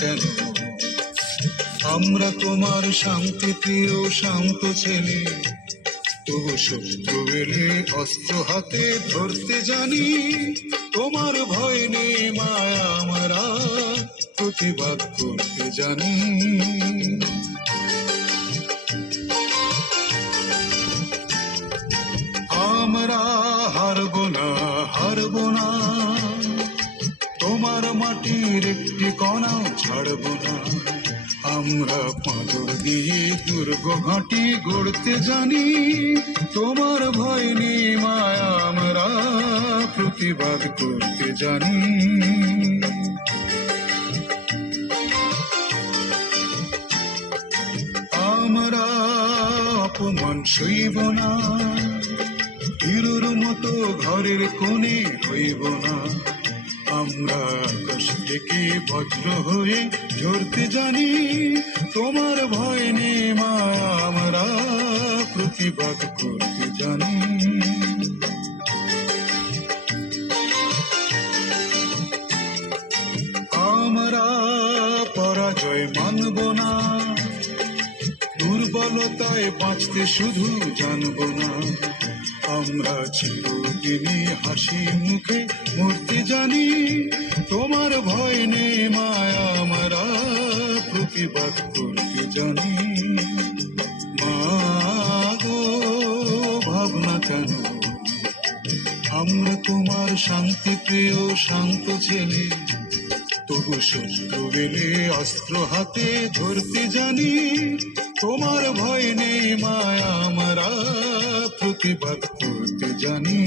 কেন? আমরা তোমার শান্তি প্রিয় শান্ত ছেলে, তবু শত্রু এলে অস্ত্র হাতে ধরতে জানি। তোমার ভয় নেই মায়া, আমরা প্রতিবাদ করতে জানি। আমরা হারবো না, হারবো না, তোমার মাটির একটি কণাও ছাড়বো না। আমরা পাথর দিয়ে দুর্গ ঘাঁটি গড়তে জানি। তোমার ভয় নেই মায়া, আমরা প্রতিবাদ করতে জানি। আমরা অপমান সইব না, হিরোর মতো ঘরের কোণে হইব না। আমরা আকাশ থেকে বজ্র হয়ে ঝরতে জানি। তোমার ভয় নেই মায়া, আমরা প্রতিবাদ করতে জানি। আমরা পরাজয় মানব না, দুর্বলতায় বাঁচতে শুধু জানব না। আমরা চিরদিনই হাসি মুখে মরতে জানি। তোমার ভয় নেই মায়া, আমরা প্রতিবাদ করতে জানি। মা গো, ভাবনা কেন? আমরা তোমার শান্তি প্রিয় শান্ত ছেলে, তবু শত্রু এলে অস্ত্র হাতে ধরতে জানি। তোমার ভয় নেই মায়া, আমরা প্রতিবাদ করতে জানি।